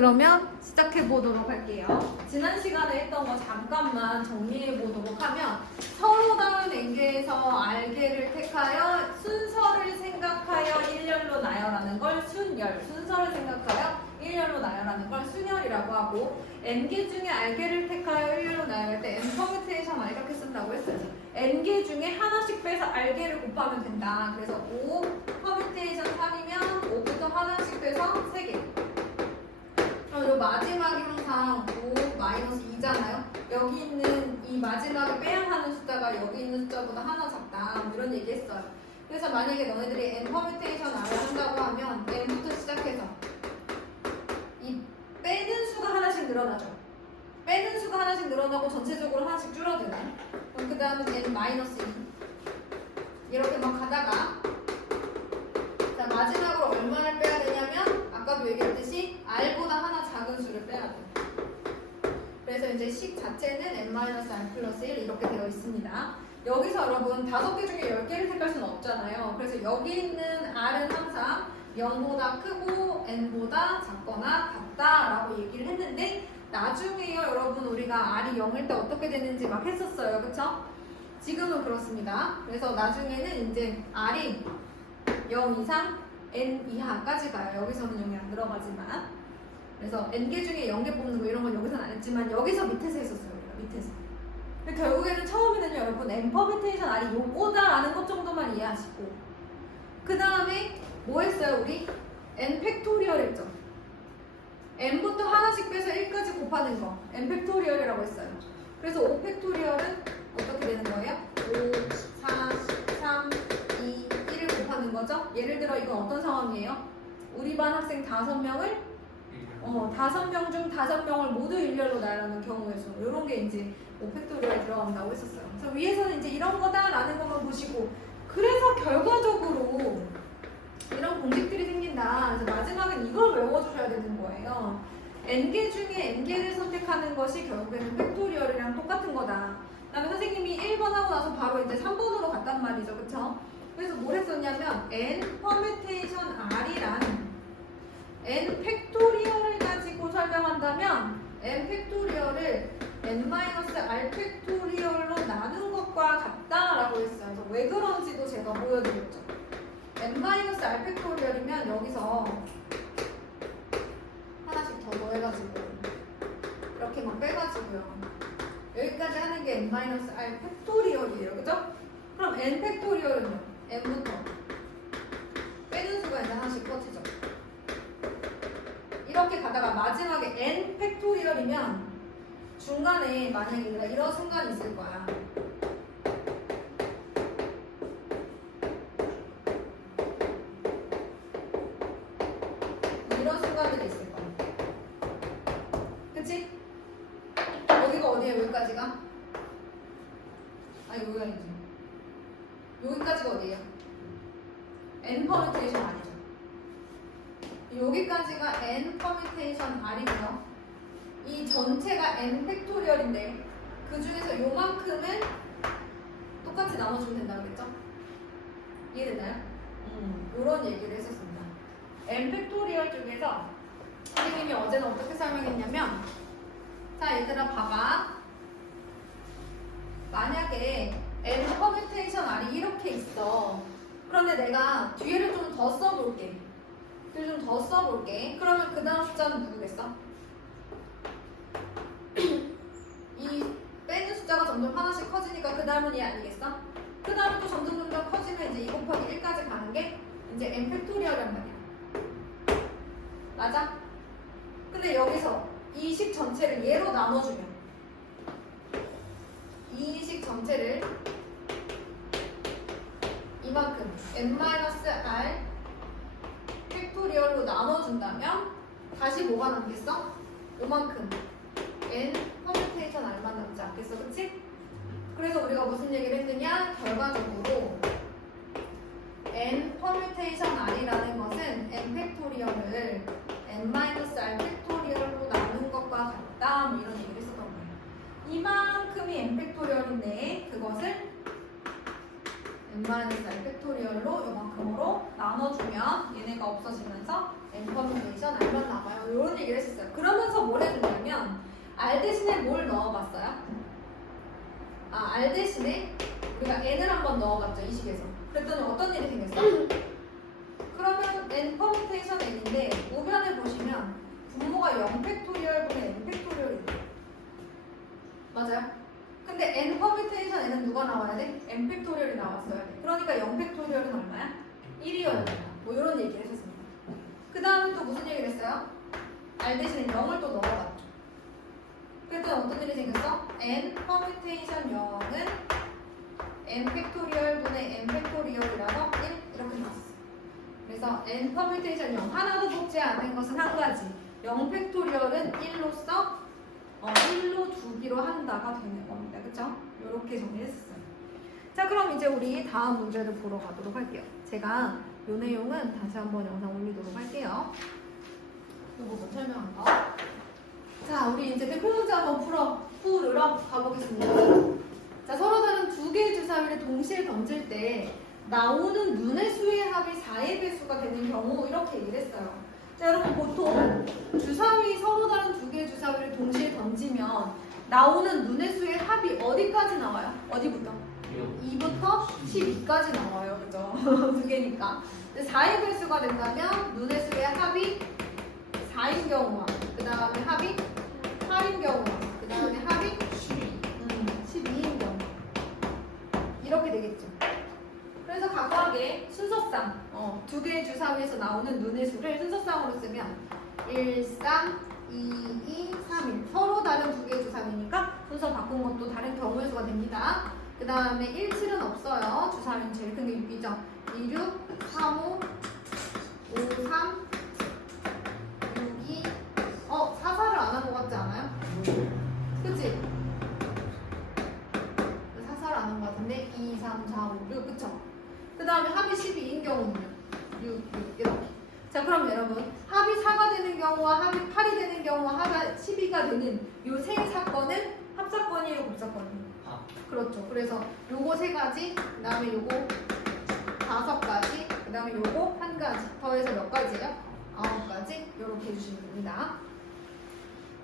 그러면 시작해 보도록 할게요. 지난 시간에 했던 거 잠깐만 정리해 보도록 하면 서로 다른 N개에서 R개를 택하여 순서를 생각하여 일렬로 나열하는 걸 순열, 순서를 생각하여 일렬로 나열하는 걸 순열이라고 하고 N개 중에 R개를 택하여 일렬로 나열할 때 N 퍼뮤테이션 R 이렇게 쓴다고 했어요. N개 중에 하나씩 빼서 R개를 곱하면 된다. 그래서 5 퍼뮤테이션 3이면 5부터 하나씩 빼서 3개. 그럼 요 마지막이 항상 5 마이너스 2잖아요. 여기 있는 이 마지막에 빼야 하는 숫자가 여기 있는 숫자보다 하나 작다. 뭐 이런 얘기 했어요. 그래서 만약에 너네들이 n 퍼뮤테이션 R을 한다고 하면 n부터 시작해서 이 빼는 수가 하나씩 늘어나죠. 빼는 수가 하나씩 늘어나고 전체적으로 하나씩 줄어드네. 그럼 그 다음은 n 마이너스 2 이렇게 막 가다가 자, 마지막으로 얼마를 빼야 되냐면 아까도 얘기했듯이 R보다 하나 작은 수를 빼야 돼. 그래서 이제 식 자체는 n-r 플러스 1 이렇게 되어 있습니다. 여기서 여러분 5개 중에 10개를 택할 수는 없잖아요. 그래서 여기 있는 R은 항상 0보다 크고 n보다 작거나 같다라고 얘기를 했는데 나중에요 여러분 우리가 R이 0일 때 어떻게 되는지 막 했었어요. 그쵸? 지금은 그렇습니다. 그래서 나중에는 이제 R이 0 이상 n 이하까지 가요. 여기서는 0이 안 들어가지만. 그래서 n개 중에 0개 뽑는 거 이런 건 여기서는 안 했지만 여기서 밑에서 했었어요. 우리가 밑에서. 근데 결국에는 처음에는 여러분 n 퍼뮤테이션 R이 요거다라는 것 정도만 이해하시고 그 다음에 뭐 했어요 우리? n 팩토리얼 했죠. n부터 하나씩 빼서 1까지 곱하는 거 n 팩토리얼이라고 했어요. 그래서 5 팩토리얼은 어떻게 되는 거예요? 5, 4, 3, 2, 1을 곱하는 거죠. 예를 들어 이건 어떤 상황이에요? 우리 반 학생 5명을 5명 중 5명을 모두 일렬로 나열하는 경우에서 이런 게 이제 5팩토리얼에 들어간다고 했었어요. 그래서 위에서는 이제 이런 거다라는 것만 보시고 그래서 결과적으로 이런 공식들이 생긴다. 그래서 마지막엔 이걸 외워주셔야 되는 거예요. n개 중에 n개를 선택하는 것이 결국에는 팩토리얼이랑 똑같은 거다. 그다음에 선생님이 1번 하고 나서 바로 이제 3번으로 갔단 말이죠. 그쵸? 그래서 뭘 했었냐면 n 퍼뮤테이션 R이란 n 팩토리얼을 가지고 설명한다면 n 팩토리얼을 n-r 팩토리얼로 나눈 것과 같다라고 했어요. 그래서 왜 그런지도 제가 보여드렸죠. n-r 팩토리얼이면 여기서 하나씩 더 더해가지고 이렇게 막 빼가지고요. 여기까지 하는 게 n-r 팩토리얼이에요. 그죠? 그럼 n 팩토리얼은요? n부터 빼는 수가 이제 하나씩 커지죠. 이렇게 가다가 마지막에 n 팩토리얼이면 중간에 만약에 내가 이런 순간이 있을 거야. 이런 순간들이 있을 거야. 그치? 여기가 어디예요? 여기까지가? 아니 여기가 아니지. 여기까지가 어디예요? n 퍼뮤테이션 R이죠. 여기까지가 n 퍼뮤테이션 R이고요. 이 전체가 n 팩토리얼인데 그 중에서 요만큼은 똑같이 나눠주면 된다고 그랬죠? 이해됐나요? 이런 얘기를 했었습니다. n 팩토리얼 중에서 선생님이 어제는 어떻게 설명했냐면 자 얘들아 봐봐. 만약에 n 퍼뮤테이션 R이 이렇게 있어. 그런데 내가 뒤에를 좀 더 써볼게. 뒤를 좀 더 써볼게. 그러면 그 다음 숫자는 누구겠어? 이 빼는 숫자가 점점 하나씩 커지니까 그 다음은 얘 아니겠어? 그 다음에 또 점점 커지면 이제 2 곱하기 1까지 가는 게 이제 n 팩토리얼이란 말이야. 맞아? 근데 여기서 이 식 전체를 얘로 나눠주면 이 식 전체를 이만큼 n-r 팩토리얼로 나눠준다면 다시 뭐가 남겠어? 요만큼 n 퍼뮤테이션 R만 남지 않겠어? 그치? 그래서 우리가 무슨 얘기를 했느냐? 결과적으로 n 퍼뮤테이션 R이라는 것은 n 팩토리얼을 n-r 팩토리얼로 나눈 것과 같다 뭐 이런 얘기를 했었던 거예요. 이만큼이 n 팩토리얼인데 그것을 n-r 팩토리얼로 이만큼으로 나눠주면 얘네가 없어지면서 n 퍼뮤테이션 R만 남아요. 이런 얘기를 했었어요. 그러면서 뭘 해줬냐면 R 대신에 뭘 넣어봤어요? R 대신에 우리가 n을 한번 넣어봤죠, 이 식에서. 그랬더니 어떤 일이 생겼어요? 그러면 n 퍼뮤테이션 n인데 우변을 보시면 분모가 0팩토리얼분의 n 팩토리얼입니다. 맞아요? 근데 n 퍼뮤테이션 n은 누가 나와야 돼? n 팩토리얼이 나왔어야 돼. 그러니까 0팩토리얼은 얼마야? 1이어야 된다. 뭐 이런 얘기를 했었습니다. 그 다음에 또 무슨 얘기를 했어요? R 대신에 0을 또 넣어봤죠. 그랬더니 어떤 일이 생겼어? n 퍼뮤테이션 0은 n 팩토리얼분의 n 팩토리얼이라서 1 이렇게 나왔어. 그래서 n 퍼뮤테이션 0 하나도 뽑지 않은 것은 한 가지. 0 팩토리얼은 1로서 1로 두기로 한다가 되는 겁니다. 그쵸? 이렇게 정리했어요. 자, 그럼 이제 우리 다음 문제를 보러 가도록 할게요. 제가 이 내용은 다시 한번 영상 올리도록 할게요. 이 부분 설명한 거. 자, 우리 이제 대표 문제 한번 풀으러 가보겠습니다. 자, 서로 다른 두 개의 주사위를 동시에 던질 때 나오는 눈의 수의 합이 4의 배수가 되는 경우 이렇게 얘기를 했어요. 자, 여러분 보통 주사위 서로 다른 두 개의 주사위를 동시에 던지면 나오는 눈의 수의 합이 어디까지 나와요? 어디부터? 2부터 12까지 나와요. 그죠? 두 개니까. 4의 배수가 된다면 눈의 수의 합이 4인 경우와 그 다음에 합이 8인 경우와 그 다음에 합이 12인 경우 이렇게 되겠죠. 그래서 각각의 순서상 두 개의 주사위에서 나오는 눈의 수를 순서상으로 쓰면 1, 3, 2, 2, 3, 1 서로 다른 두 개의 주사위니까 순서 바꾼 것도 다른 경우의 수가 됩니다. 그 다음에 1, 7은 없어요. 주사위는 제일 큰 게 6이죠. 2, 6, 3, 5, 5, 3, 6, 2 사사를 안 한 것 같지 않아요? 그치? 사사를 안 한 것 같은데 2, 3, 4, 5, 6 그쵸? 그 다음에 합이 12인 경우는 6, 6 이렇게. 자, 그럼 여러분 합이 4가 되는 경우와 합이 8이 되는 경우와 합이 12가 되는 이 세 사건은 합사건이에요, 곱사건이에요? 그렇죠. 그래서 요거 세 가지, 그 다음에 요거 5가지, 그 다음에 요거 1가지 더해서 몇 가지예요? 9가지 이렇게 해주시면 됩니다.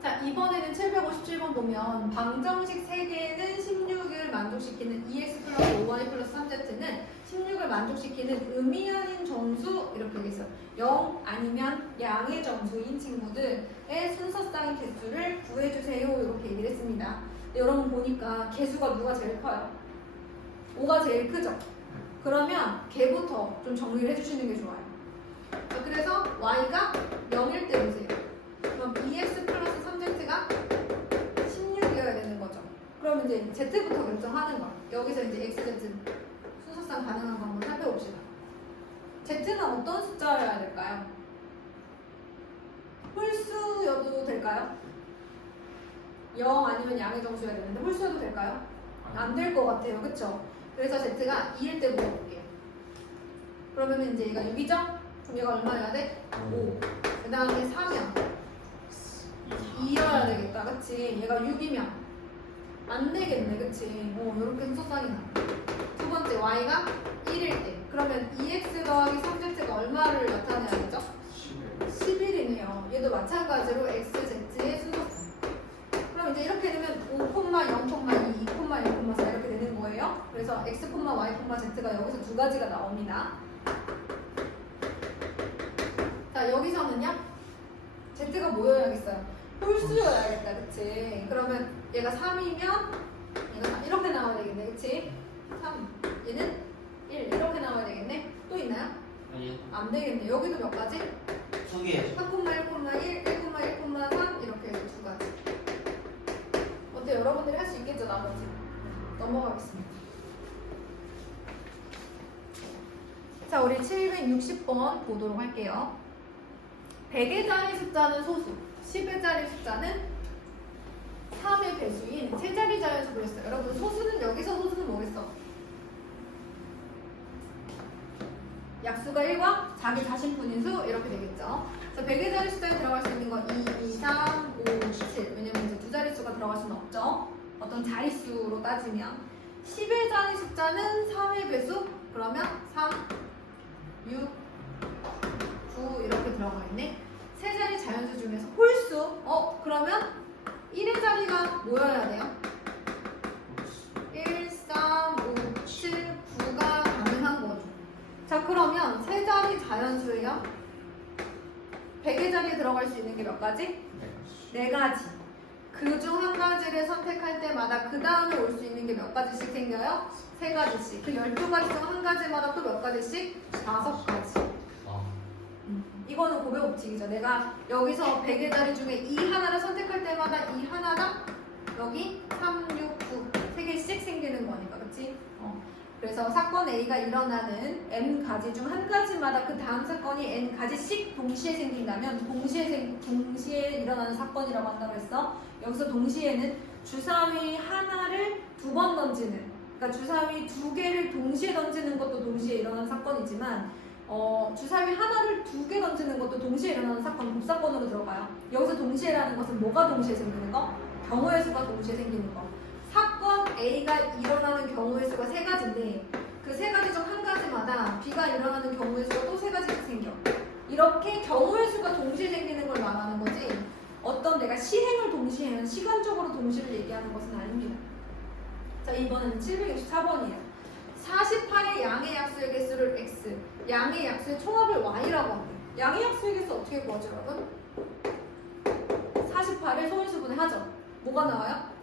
자, 이번에는 757번 보면 방정식 3개는 16을 만족시키는 2x 플러스 5y 플러스 3z는 16을 만족시키는 의미 아닌 정수 이렇게 되어 있어요. 0 아니면 양의 정수인 친구들의 순서쌍의 개수를 구해주세요 이렇게 얘기를 했습니다. 근데 여러분 보니까 개수가 누가 제일 커요? 5가 제일 크죠? 그러면 걔부터 좀 정리를 해주시는 게 좋아요. 자, 그래서 y가 0일 때 보세요. 그럼 2x 플러스 3z가 16이어야 되는 거죠. 그럼 이제 z부터 결정하는 거예요. 여기서 이제 x, z 순서상 가능한 거 한번 살펴봅시다. z는 어떤 숫자여야 될까요? 홀수여도 될까요? 0 아니면 양의 정수여야 되는데 홀수여도 될까요? 안 될 것 같아요. 그쵸? 그래서 z가 2일 때 물어볼게요. 그러면 이제 얘가 6이죠? 그럼 얘가 얼마여야 돼? 5. 그 다음에 3이야. 2여야 되겠다. 그치? 얘가 6이면 안 되겠네. 그치? 이렇게 순서상이 나. 두 번째 y가 1일 때. 그러면 2x 더하기 3z가 얼마를 나타내야겠죠? 11이네요. 얘도 마찬가지로 x, z의 순서상. 그럼 이제 이렇게 되면 5, 0, 2, 2, 1, 4 이렇게 되는 거예요. 그래서 x, y, z가 여기서 두 가지가 나옵니다. 자, 여기서는요. z가 뭐여야겠어요? 홀수여야겠다. 그치? 그러면 얘가 3이면 얘가 이렇게 나와야 되겠네. 그치? 3. 얘는 1. 이렇게 나와야 되겠네. 또 있나요? 아니요. 안 되겠네. 여기도 몇 가지? 2개. 3,1,1, 1,1,3 이렇게 해서 두 가지. 어때? 여러분들이 할 수 있겠죠? 나머지. 넘어가겠습니다. 자, 우리 760번 보도록 할게요. 100의 자리 숫자는 소수, 10의 자리 숫자는 3의 배수인 세 자리 자연수 그랬어요. 여러분 소수는 여기서 소수는 뭐겠어? 약수가 1과 자기 자신분인 수 이렇게 되겠죠. 자, 100의 자리 숫자에 들어갈 수 있는 거 2, 2, 3, 5, 7 왜냐면 이제 두 자릿수가 들어갈 수는 없죠. 어떤 자릿수로 따지면 10의 자리 숫자는 3의 배수 그러면 3, 6, 9 이렇게 들어가 있네. 세 자리 자연수 중에서 홀수. 그러면 1의 자리가 뭐여야 돼요? 1, 3, 5, 7, 9가 가능한 거죠. 자, 그러면 세 자리 자연수예요. 100의 자리에 들어갈 수 있는 게 몇 가지? 네 가지. 그 중 한 가지를 선택할 때마다 그 다음에 올 수 있는 게 몇 가지씩 생겨요? 세 가지씩. 그 12가지 중 한 가지마다 또 몇 가지씩? 5가지. 이거는 고백 법칙이죠. 내가 여기서 100의 자리 중에 이 하나를 선택할 때마다 이 하나당 여기 3, 6, 9 3개씩 생기는 거니까, 그치? 그래서 사건 A가 일어나는 N가지 중 한 가지마다 그 다음 사건이 N가지씩 동시에 생긴다면 동시에 일어나는 사건이라고 한다고 했어. 여기서 동시에는 주사위 하나를 2번 던지는, 그러니까 주사위 2개를 동시에 던지는 것도 동시에 일어나는 사건이지만 주사위 하나를 2개 던지는 것도 동시에 일어나는 사건, 복사건으로 들어가요. 여기서 동시에라는 것은 뭐가 동시에 생기는 거? 경우의 수가 동시에 생기는 거. 사건 A가 일어나는 경우의 수가 3가지인데 그 3가지 중 한 가지마다 B가 일어나는 경우의 수가 또 3가지씩 생겨. 이렇게 경우의 수가 동시에 생기는 걸 말하는 거지 어떤 내가 실행을 동시에 하는 시간적으로 동시를 얘기하는 것은 아닙니다. 자, 이번에는 764번이에요. 48의 양의 약수의 개수를 x, 양의 약수의 총합을 y라고 합니다. 양의 약수의 개수 어떻게 구하죠, 여러분? 48을 소인수분해 하죠. 뭐가 나와요?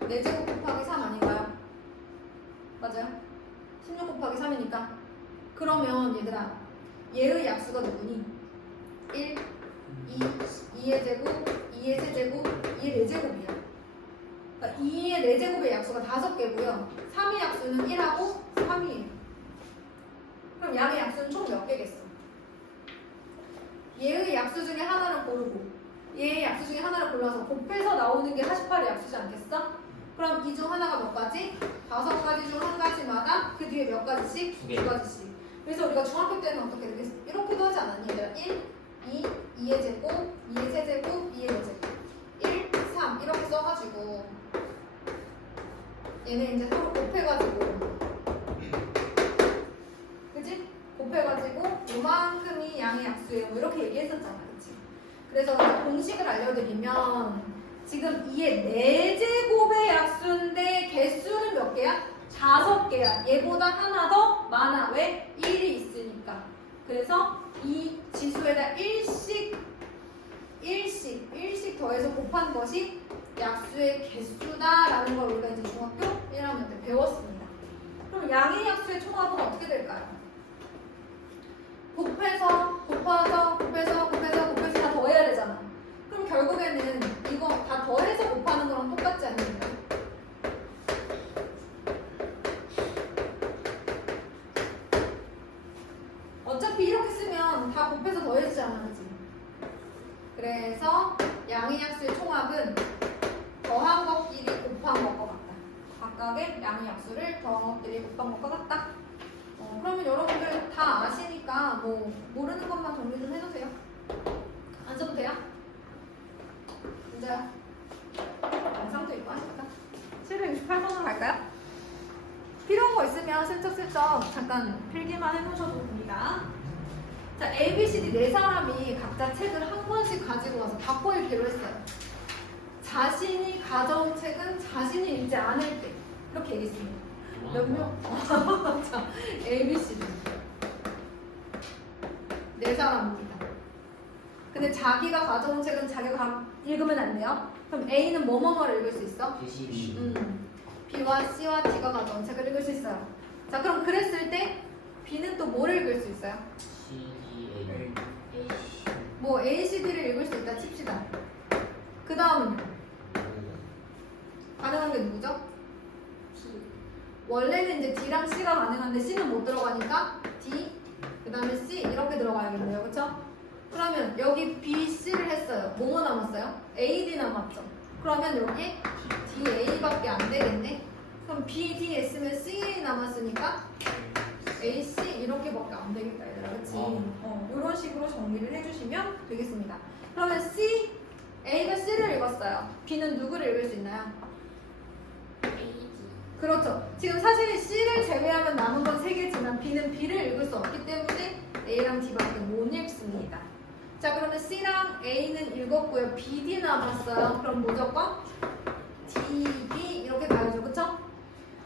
4제곱 곱하기 3 아닌가요? 맞아요? 16 곱하기 3이니까. 그러면 얘들아, 얘의 약수가 누구니? 1, 2, 2의 제곱, 2의 세제곱, 2의 4제곱이야. 그러니까 2의 4제곱의 약수가 5개고요. 3의 약수는 1하고 3이에요. 그럼 양의 약수는 총 몇 개겠어? 얘의 약수 중에 하나를 고르고 얘의 약수 중에 하나를 골라서 곱해서 나오는 게 48의 약수지 않겠어? 그럼 이 중 하나가 몇 가지? 5가지 중 한 가지마다 그 뒤에 몇 가지씩? 2가지씩. 그래서 우리가 중학교 때는 어떻게 되겠어? 이렇게도 하지 않았니? 얘들아 1, 2, 2의 제곱, 2의 세제곱, 2의 4제곱 1, 3 이렇게 써가지고 얘네 이제 서로 곱해가지고 그치? 곱해가지고 요만큼이 양의 약수예요. 뭐 이렇게 얘기했었잖아. 그치? 그래서 공식을 알려드리면 지금 2의 4제곱의 약수인데 개수는 몇 개야? 5개야. 얘보다 하나 더 많아. 왜? 1이 있으니까. 그래서 이 지수에다 1씩 더해서 곱한 것이 약수의 개수다라는 걸 우리가 이제 중학교 1학년 때 배웠습니다. 그럼 양의 약수의 총합은 어떻게 될까요? 곱해서 다 더해야 되잖아. 그럼 결국에는 이거 다 더해서 곱하는 거랑 똑같지 않습니까? 어차피 이렇게 쓰면 다 곱해서 더해지잖아, 그치? 그래서 양의 약수의 총합은 더한 것끼리 곱한 것과 같다. 각각의 양의 약수를 더한 것끼리 곱한 것과 같다. 그러면 여러분들 다 아시니까 뭐 모르는 것만 정리 좀 해주세요. 안 써도 돼요? 이제 영상도 있고 하니까 768번으로 갈까요? 필요한 거 있으면 슬쩍슬쩍 잠깐 필기만 해놓으셔도 됩니다. 자, A, B, C, D 네 사람이 각자 책을 한 권씩 가지고 와서 바꿔 읽기로 했어요. 자신이 가져온 책은 자신이 읽지 않을 때 이렇게 얘기했습니다. 몇 명? 자, A, B, C, D 네 사람입니다. 근데 자기가 가져온 책은 자기가 읽으면 안 돼요. 그럼 A는 뭐뭐뭐를 읽을 수 있어? B와 C와 D가 가져온 책을 읽을 수 있어요. 자, 그럼 그랬을 때 B는 또 뭐를 읽을 수 있어요? 뭐 A, C, D를 읽을 수 있다 칩시다. 그 다음은요? 가능한 게 누구죠? 원래는 이제 D랑 C가 가능한데 C는 못 들어가니까 D, 그 다음에 C 이렇게 들어가야겠네요. 그쵸? 그러면 여기 B, C를 했어요. 뭐뭐 남았어요? A, D 남았죠. 그러면 여기 D, A밖에 안 되겠네. 그럼 B, D 했으면 C 남았으니까 A, C 이렇게밖에 안 되겠다, 얘들아. 그치? 이런 식으로 정리를 해주시면 되겠습니다. 그러면 C, A가 C를 읽었어요. B는 누구를 읽을 수 있나요? 그렇죠. 지금 사실 C를 제외하면 남은 건 3개지만 B는 B를 읽을 수 없기 때문에 A랑 D밖에 못 읽습니다. 자, 그러면 C랑 A는 읽었고요. B, D 남았어요. 그럼 무조건 D, B 이렇게 가야죠. 그쵸?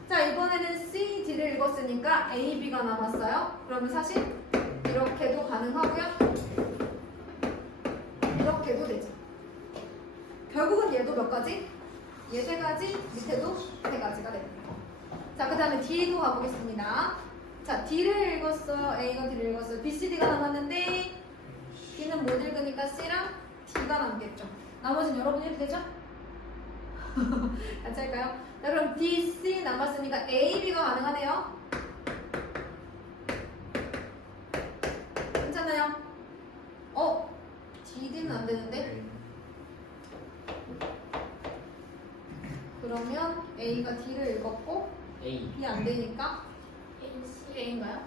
자, 이번에는 C, D를 읽었으니까 A, B가 남았어요. 그러면 사실 이렇게도 가능하고요. 이렇게도 되죠. 결국은 얘도 몇 가지? 얘 세 가지, 밑에도 세 가지가 됩니다. 자, 그 다음에 D도 가보겠습니다. 자, D를 읽었어요. A가 D를 읽었어요. B, C, D가 남았는데 D는 못 읽으니까 C랑 D가 남겠죠. 나머지는 여러분이 해도 되죠? 같이 할까요? 자, 그럼 D, C 남았으니까 A, B가 가능하네요. 괜찮아요? D, D는 안 되는데? 그러면 A가 D를 읽었고 A. B 안 되니까 A인가요?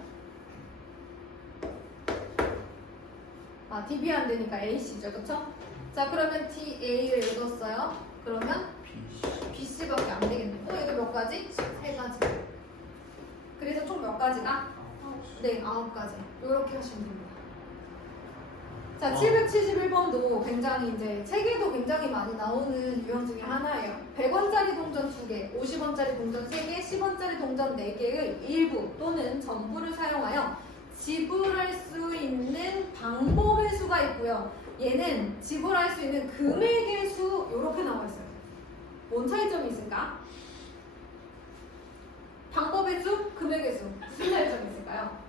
아, D, B 안 되니까 A, C죠. 그쵸? 자, 그러면 D, A를 읽었어요. 그러면 B, C밖에 안 되겠네. 이거 몇 가지? 세 가지. 그래서 총 몇 가지가? 네, 9가지. 이렇게 하시면 됩니다. 자, 771번도 굉장히 이제 책에도 굉장히 많이 나오는 유형 중에 하나예요. 100원짜리 동전 2개, 50원짜리 동전 3개, 10원짜리 동전 4개의 일부 또는 전부를 사용하여 지불할 수 있는 방법의 수가 있고요. 얘는 지불할 수 있는 금액의 수 이렇게 나와 있어요. 뭔 차이점이 있을까? 방법의 수, 금액의 수 무슨 차이점이 있을까요?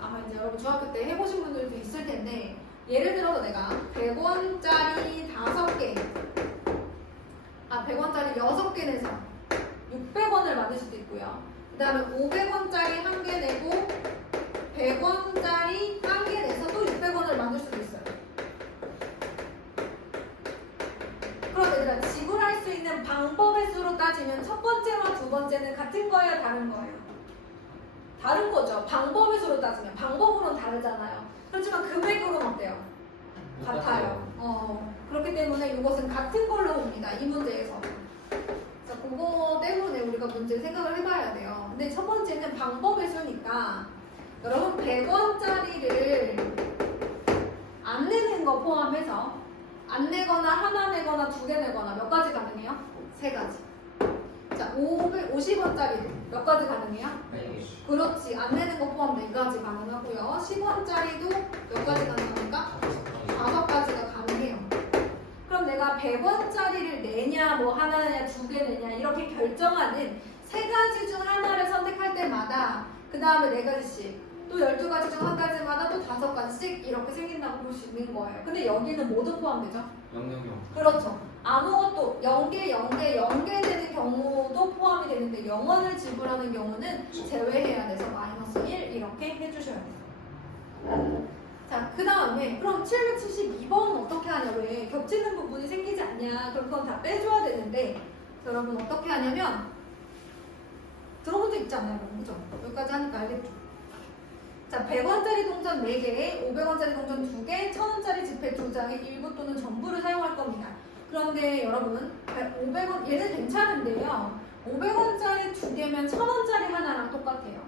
아마 이제 여러분 중학교 때 해보신 분들도 있을 텐데 예를 들어서 내가 100원짜리 5개 100원짜리 6개 내서 600원을 만들 수도 있고요. 그 다음에 500원짜리 1개 내고 100원짜리 1개 내서 또 600원을 만들 수도 있어요. 그럼 얘들아, 지불할 수 있는 방법의 수로 따지면 첫 번째와 두 번째는 같은 거예요, 다른 거예요? 다른 거죠. 방법의 수로 따지면 방법으로는 다르잖아요. 그렇지만 금액으로는 어때요? 같아요. 그렇기 때문에 이것은 같은 걸로 봅니다. 이 문제에서. 자, 그거 때문에 우리가 문제를 생각을 해봐야 돼요. 근데 첫 번째는 방법의 수니까 여러분 100원짜리를 안 내는 거 포함해서 안 내거나 하나 내거나 2개 내거나 몇 가지 가능해요? 3가지. 자, 50원짜리 몇 가지 가능해요? 그렇지. 안 내는 거 포함 4가지 가능하고요. 10원짜리도 몇 가지 가능합니까? 5가지가 가능해요. 그럼 내가 100원짜리를 내냐, 뭐 하나 내냐, 2개 내냐 이렇게 결정하는 3가지 중 하나를 선택할 때마다 그 다음에 4가지씩 또 12가지 중 한 가지마다 또 5가지씩 이렇게 생긴다고 볼 수 있는 거예요. 근데 여기는 모두 포함되죠? 000. 그렇죠. 아무것도 0개, 0개, 0개 되는 경우도 포함이 되는데 0원을 지불하는 경우는 제외해야 돼서 -1 이렇게 해주셔야 돼요. 자, 그 다음에 그럼 772번은 어떻게 하냐? 왜 겹치는 부분이 생기지 않냐? 그럼 그건 다 빼줘야 되는데 여러분 어떻게 하냐면 들어본 적 있지 않나요? 그죠? 여기까지 하니까 알겠죠? 자, 100원짜리 동전 4개, 500원짜리 동전 2개, 1000원짜리 지폐 2장의 일부 또는 전부를 사용할 겁니다. 그런데 여러분 500원 얘는 괜찮은데요. 500원짜리 2개면 1000원짜리 하나랑 똑같아요.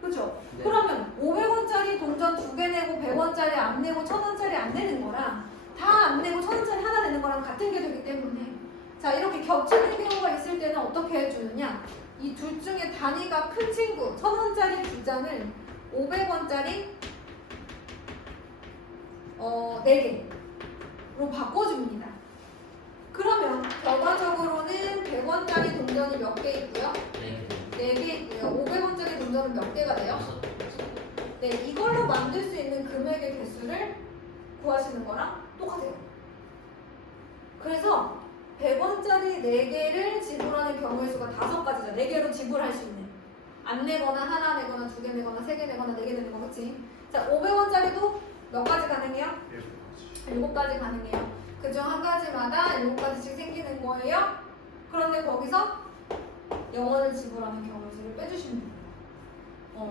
그렇죠? 네. 그러면 500원짜리 동전 2개 내고 100원짜리 안 내고 1000원짜리 안 내는 거랑 다 안 내고 1000원짜리 하나 내는 거랑 같은 게 되기 때문에 자, 이렇게 겹치는 경우가 있을 때는 어떻게 해주느냐? 이 둘 중에 단위가 큰 친구 1000원짜리 2장을 500원짜리 4개로 바꿔줍니다. 그러면 결과적으로는 100원짜리 동전이 몇 개 있고요? 4개 있고요. 500원짜리 동전은 몇 개가 돼요? 네, 이걸로 만들 수 있는 금액의 개수를 구하시는 거랑 똑같아요. 그래서 100원짜리 4개를 지불하는 경우의 수가 5가지죠. 4개로 지불할 수 있는. 안 내거나 하나 내거나 2개 내거나 3개 내거나 4개 내는 거, 그치? 자, 500원짜리도 몇 가지 가능해요? 7가지 가능해요. 그중 한 가지마다 7가지씩 생기는 거예요. 그런데 거기서 0원을 지불하는 경우의 수를 빼주시면 됩니다.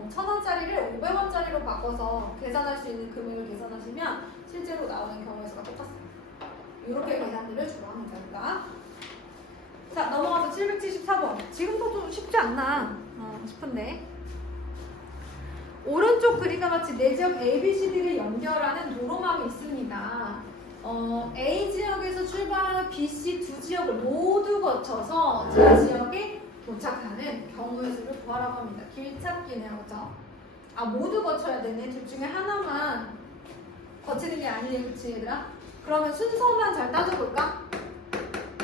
1000원짜리를 500원짜리로 바꿔서 계산할 수 있는 금액을 계산하시면 실제로 나오는 경우의 수가 똑같습니다. 이렇게 계산들을 주로 합니다. 우리가. 자, 넘어가서 774번. 지금도 좀 쉽지 않나 싶은데 오른쪽 그림과 같이 내 지역 A, B, C, D를 연결하는 도로망이 있습니다. A 지역에서 출발하는 B, C 두 지역을 모두 거쳐서 제 지역에 도착하는 경우의 수를 구하라고 합니다. 길 찾기네요, 그죠? 아, 모두 거쳐야 되네. 둘 중에 하나만 거치는 게 아니에요, 그치 얘들아? 그러면 순서만 잘 따져볼까?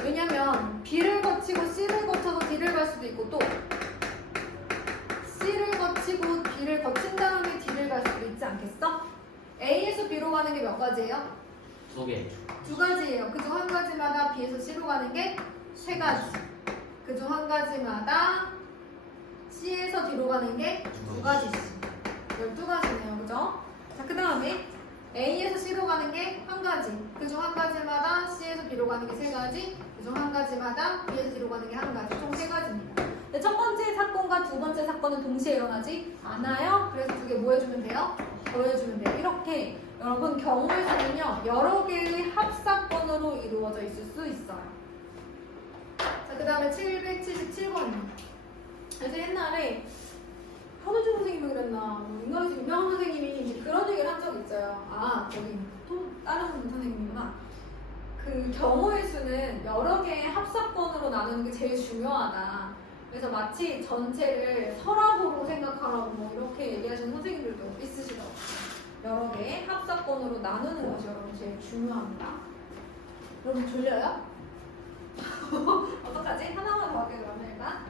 왜냐면 B를 거치고 C를 거쳐서 D를 갈 수도 있고 또 C를 거치고 B를 거친 다음에 D를 갈 수도 있지 않겠어? A에서 B로 가는 게 몇 가지예요? 두 개. 두 가지예요. 그중 한 가지마다 B에서 C로 가는 게 세 가지. 그중 한 가지마다 C에서 D로 가는 게 두 가지씩. 12가지네요. 그죠? 자, 그 다음에 A에서 C로 가는 게 한 가지. 그중 한 가지마다 C에서 B로 가는 게 세 가지. 그중 한 가지마다 B에서 D로 가는 게 한 가지. 총 세 가지입니다. 근데 첫 번째 사건과 두 번째 사건은 동시에 일어나지 않아요. 그래서 두 개 뭐 해주면 돼요? 더해주면 돼요. 이렇게 여러분 경우의 수는요 여러 개의 합사건으로 이루어져 있을 수 있어요. 자, 그 다음에 777번입니다. 그래서 옛날에 한우주 선생님이 그랬나 인간에서 유명한 선생님이 이제 그런 얘기를 한 적이 있어요. 아, 거기 또 다른 선생님이구나. 그 경우의 수는 여러 개의 합사건으로 나누는 게 제일 중요하다. 그래서 마치 전체를 서랍으로 생각하라고 뭐 이렇게 얘기하시는 선생님들도 있으시더라고요. 여러 개의 합사건으로 나누는 것이 여러분 제일 중요합니다. 여러분 졸려요? 어떡하지? 하나만 더 할게요 그러면 일단.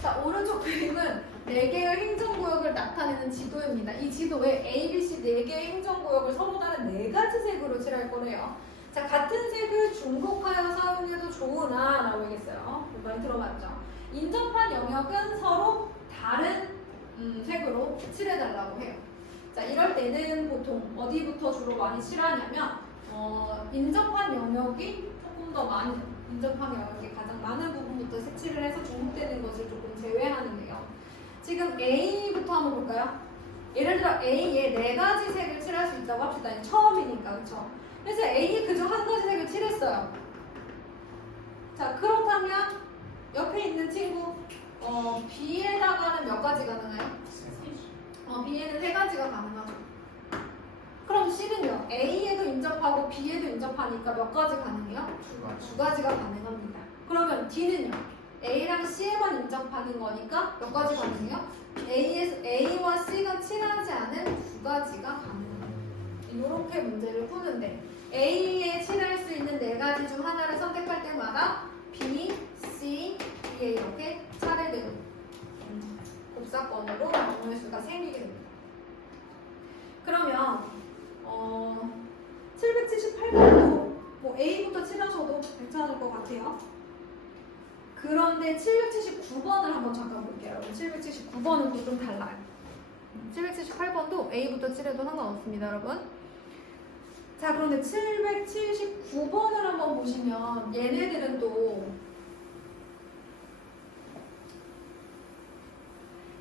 자, 오른쪽 그림은 4개의 행정구역을 나타내는 지도입니다. 이 지도에 A, B, C 4개의 행정구역을 서로 다른 4가지 색으로 칠할 거래요. 자, 같은 색을 중복하여 사용해도 좋으나 라고 얘기했어요. 많이 들어봤죠? 인접한 영역은 서로 다른 색으로 칠해달라고 해요. 자, 이럴 때는 보통 어디부터 주로 많이 칠하냐면 인접한 영역이 조금 더 많이 인접한 영역이 가장 많은 부분부터 색칠을 해서 중복되는 것을 조금 제외하는데요. 지금 A부터 한번 볼까요? 예를 들어 A에 4가지 색을 칠할 수 있다고 합시다. 처음이니까, 그렇죠? 그래서 A에 그중 한 가지 색을 칠했어요. 자, 그렇다면 옆에 있는 친구 B에다가는 몇 가지 가능해요? B에는 3가지가 가능하죠. 그럼 C는요? A에도 인접하고 B에도 인접하니까 몇 가지 가능해요? 2가지가 가능합니다. 그러면 D는요? A랑 C에만 인접하는 거니까 몇 가지 가능해요? A와 C가 칠하지 않은 2가지가 가능합니다. 이렇게 문제를 푸는데 A에 칠할 수 있는 4가지 중 하나를 선택할 때마다 B, C, D에 이렇게 차례대로 곱사건으로 경우의 수가 생기게 됩니다. 그러면 778번도 뭐 A부터 칠하셔도 괜찮을 것 같아요. 그런데 779번을 한번 잠깐 볼게요. 여러분 779번은 또 좀 달라요. 778번도 A부터 칠해도 상관없습니다, 여러분. 자, 그런데 779번을 한번 보시면 얘네들은 또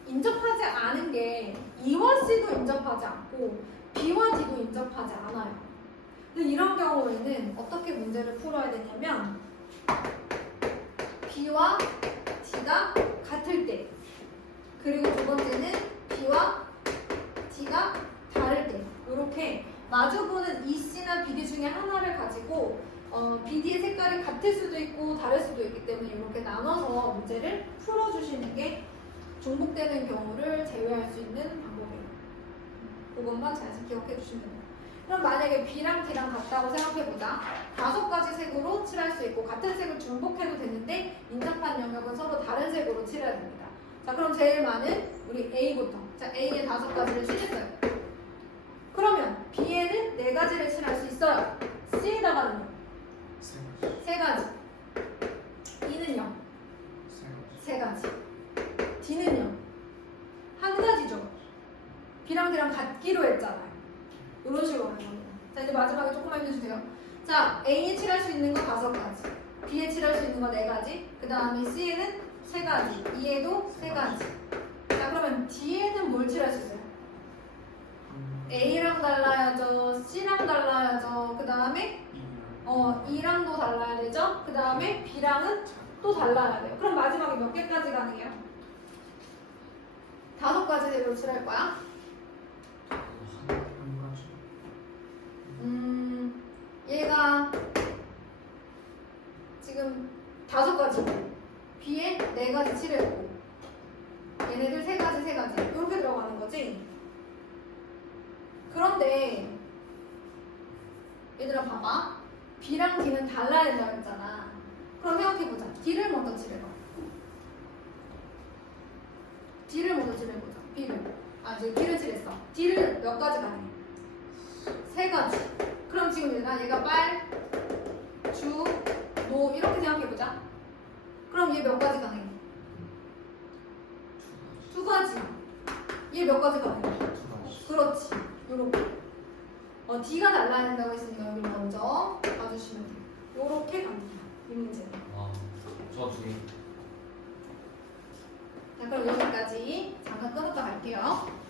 인접하지 않은 게 E와 C도 인접하지 않고 B와 D도 인접하지 않아요. 근데 이런 경우에는 어떻게 문제를 풀어야 되냐면 B와 D가 같을 때, 그리고 두 번째는 B와 D가 다를 때, 이렇게 마주보는 EC나 BD 중에 하나를 가지고 BD의 색깔이 같을 수도 있고 다를 수도 있기 때문에 이렇게 나눠서 문제를 풀어주시는 게 중복되는 경우를 제외할 수 있는 방법이에요. 그것만 잘 기억해 주시면 돼요. 그럼 만약에 B랑 D랑 같다고 생각해보자. 5가지 색으로 칠할 수 있고 같은 색을 중복해도 되는데 인접한 영역은 서로 다른 색으로 칠해야 됩니다. 자, 그럼 제일 많은 우리 A부터. 자, A에 5가지를 칠했어요. 그러면 B에는 4가지를 칠할 수 있어요. C에다가는요? 3가지. E는요? 3가지. D는요? 1가지죠. B랑 D랑 같기로 했잖아요. 이런 식으로 하는 겁니다. 자, 이제 마지막에 조금만 해주세요. 자, A에 칠할 수 있는 거 5가지, B에 칠할 수 있는 거 4가지, 그 다음에 C에는 3가지, E에도 3가지. 자, 그러면 D에는 뭘 칠할 수 있어요? A랑 달라야죠, C랑 달라야죠, 그 다음에 E랑도 달라야 되죠, 그 다음에 B랑은 또 달라야 돼요. 그럼 마지막에 몇 개까지 가능해요? 5가지 대로 칠할 거야. 얘가 지금 5가지고 B에 4가지 칠했고 얘네들 3가지 이렇게 들어가는 거지. 그런데 얘들아 봐봐. B랑 D는 달라야 된다고 했잖아. 그럼 생각해보자. D를 먼저 칠해봐. D를 먼저 칠해보자. B를 칠했어. D를 몇 가지 가능해? 3가지. 그럼 지금 얘가 빨, 주, 노 이렇게 생각해보자. 그럼 얘 몇 가지 가능해? 2가지. 얘 몇 가지 가능해? 그렇지. 요렇게. D가 달라야 된다고 했으니까 여기 먼저 봐주시면 돼요. 요렇게 갑니다. 이 문제는. 저 두 개. 자, 그럼 여기까지 잠깐 끊었다 갈게요.